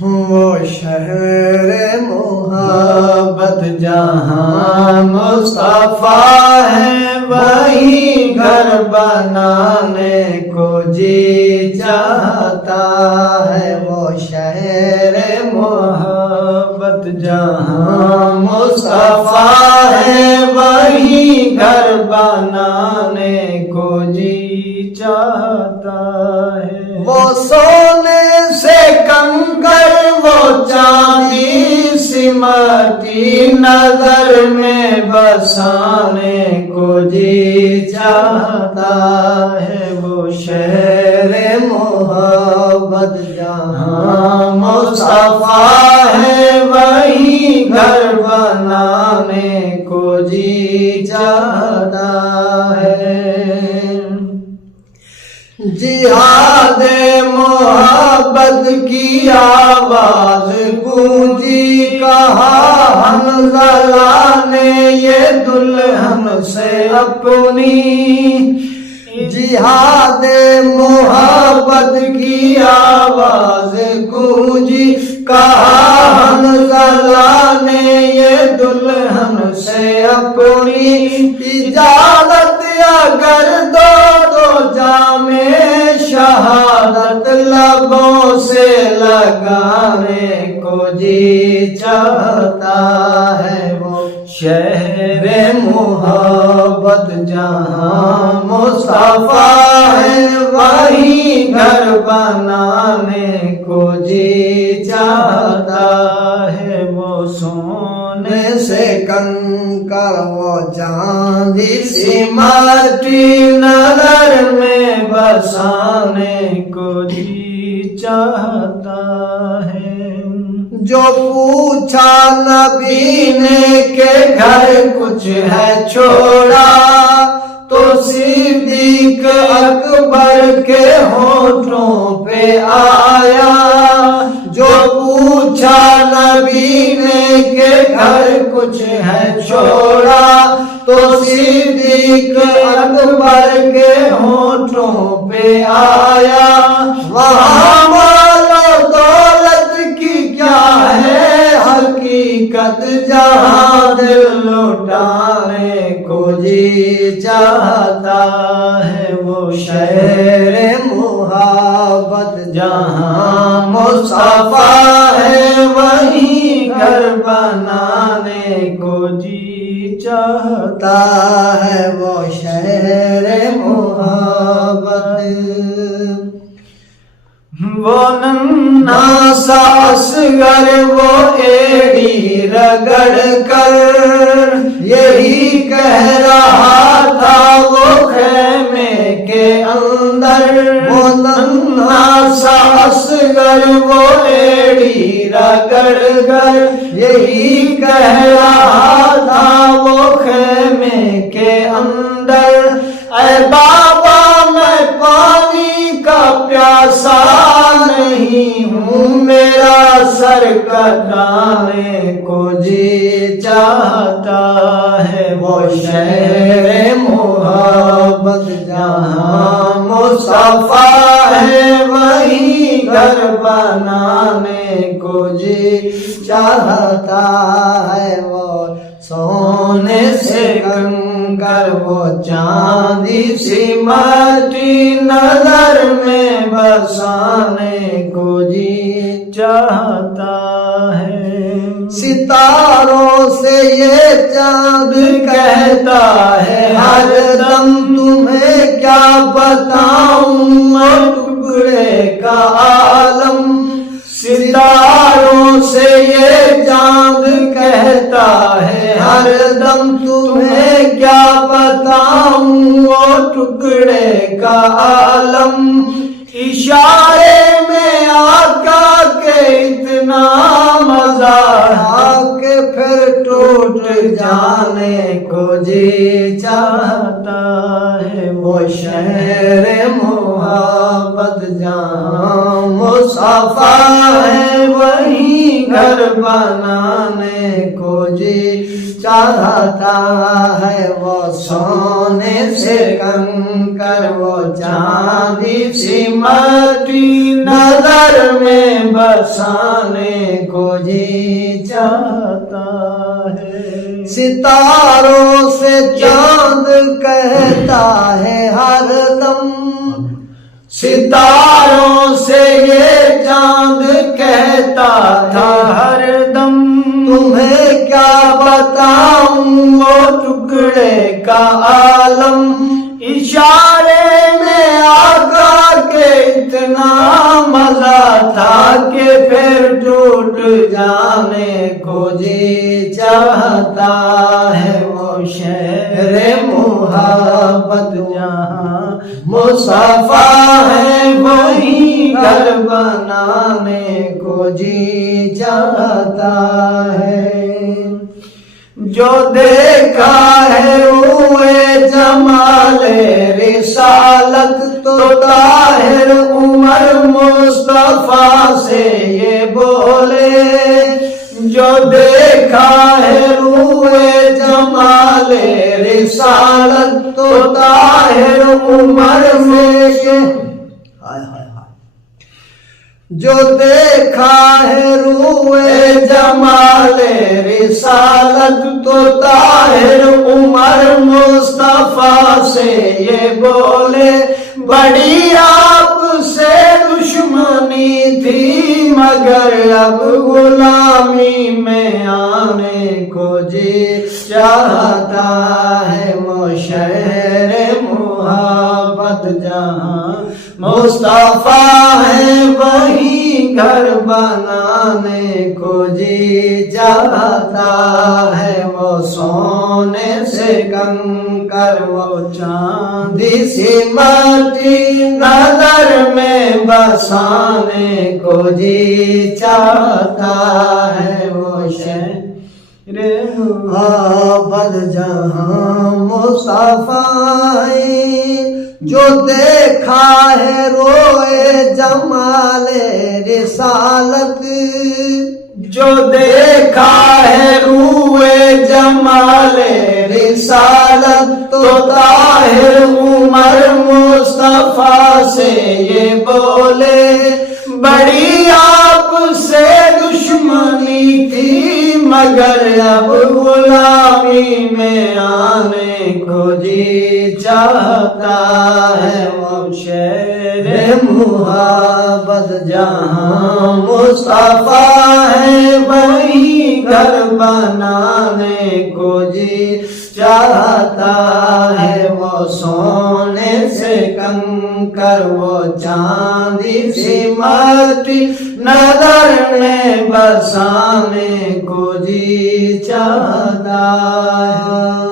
وہ شہر محبت جہاں مصطفیٰ ہے، وہی گھر بنانے کو جی چاہتا ہے۔ وہ شہر محبت جہاں مصطفیٰ ہے، وہی گھر بنانے کو جی چاہتا ہے۔ وہ سونے سے کنکر، وہ چاندی سمتی نظر میں بسانے کو جی چاہتا ہے۔ وہ شہر محبت جہاں مصطفیٰ ہے، وہی گھر بنانے کو جی چاہتا ہے۔ جہاد محبت کی آواز گونجی، کہا حنظلہ نے یہ دلہن سے اپنی۔ جہاد محبت کی آواز گونجی، کہا حنظلہ نے یہ دلہن سے اپنی۔ اجازت اگر دو تو جام شہادت لبوں سے لگانے کو جی چاہتا ہے۔ وہ شہر محبت جہاں مصطفیٰ ہے، وہی گھر بنانے کو جی چاہتا ہے۔ وہ سونے سے کنکر، وہ چاندی سی مٹی نظر میں بسانے کو جی چاہتا ہے۔ جو پوچھا نبی نے کہ گھر کچھ ہے چھوڑا، تو صدیق اکبر کے ہونٹوں پہ آیا۔ جو پوچھا نبی نے کہ گھر کچھ ہے چھوڑا، تو صدیق اکبر کے ہونٹوں پہ آیا۔ وہاں مال و دولت کی کیا ہے حقیقت، جہاں دل لٹانے کو جی چاہتا ہے۔ وہ شہر محبت جہاں مصطفیٰ ہے، وہی گھر بنانے کو جی چاہتا ہے۔ وہ شہر محبت، وہ ننھا سا اصغر، وہ ایڑی رگڑ کر یہی کہہ رہا تھا وہ خیمے کے اندر۔ وہ ننھا سا اصغر، وہ ایڑی رگڑ کر یہی کہہ رہا تھا وہ خیمے کے اندر۔ اے بابا میں پانی کا پیاسا نہیں ہوں، میرا سر کٹانے کو جی چاہتا ہے۔ وہ شہر محبت جہاں مصطفیٰ ہے، وہی گھر بنانے کو جی چاہتا ہے۔ وہ سونے سے کنکر، وہ چاندی سی مٹی نظر میں بسانے کو جی چاہتا ہے۔ ستاروں سے یہ چاند کہتا ہے ہر دم، تمہیں کیا بتاؤں ٹکڑے کا عالم۔ ستاروں سے یہ چاند کہتا ہے ہر دم، تمہیں کیا بتاؤں وہ ٹکڑے کا عالم۔ اشارے میں آقا کے اتنا مزہ کہ پھر ٹوٹ جانے کو جی چاہتا ہے۔ وہ شہر محبت جہاں مصطفیٰ ہے، وہی گھر بنانے کو جی چاہتا چاہتا ہے، وہ سونے سے کنکر وہ چاندی سی مٹی نظر میں بسانے کو جی چاہتا ہے۔ ستاروں سے چاند کہتا ہے ہر دم، ستاروں سے یہ چاند کہتا تھا ہر دم، تمہیں کیا بتاؤں وہ ٹکڑے کا عالم، اشارے میں آقا کے اتنا مزہ تھا کہ پھر ٹوٹ جانے کو جی چاہتا ہے۔ وہ شہر محبت جہاں مصطفیٰ ہے، وہیں گھر بنانے کو جی چاہتا ہے۔ جو دیکھا ہے روئے جمال رسالت تو طاہر عمر مصطفیٰ سے یہ بولے، جو دیکھا ہے روئے جمال رسالت تو طاہر عمر میں جو دیکھا ہے روئے جمال رسالت تو طاہر عمر مصطفیٰ سے یہ بولے، بڑی آپ سے دشمنی تھی مگر اب غلامی میں آنے کو جی چاہتا ہے۔ وہ شہر محبت جہاں مصطفیٰ ہے، وہیں گھر بنانے کو جی چاہتا ہے۔ وہ سونے سے کنکر وہ چاندی سی مٹی نظر میں بسانے کو جی چاہتا ہے۔ وہ شہر محبت جہاں مصطفیٰ جو دیکھا ہے روئے جمال رسالت، جو دیکھا ہے روئے جمال رسالت تو طاہر عمر مصطفیٰ سے یہ بولے، بڑی آپ سے دشمنی تھی مگر اب غلامی میں آنے کو جی چاہتا ہے۔ وہ شہر محبت جہاں مصطفیٰ ہے، وہیں گھر بنانے کو جی چاہتا ہے۔ وہ سونے سے کنکر وہ چاندی سی مٹی نظر میں بسانے کو جی چاہتا ہے۔